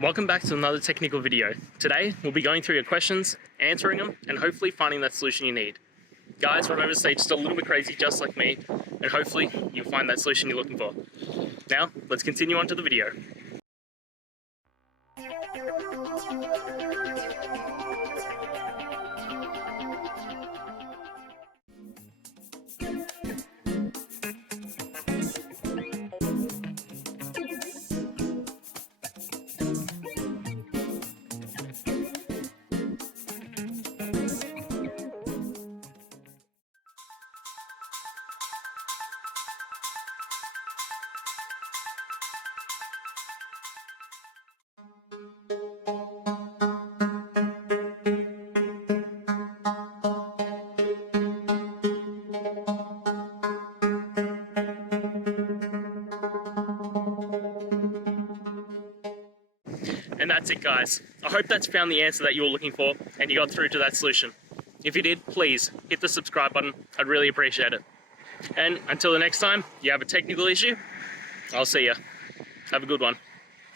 Welcome back to another technical video. Today, we'll be going through your questions, answering them, and hopefully finding that solution you need. Guys, remember to stay just a little bit crazy, just like me, and hopefully you'll find that solution you're looking for. Now, let's continue on to the video. And that's it, guys. I hope that's found the answer that you were looking for and you got through to that solution. If you did, please hit the subscribe button. I'd really appreciate it. And until the next time you have a technical issue, I'll see ya. Have a good one.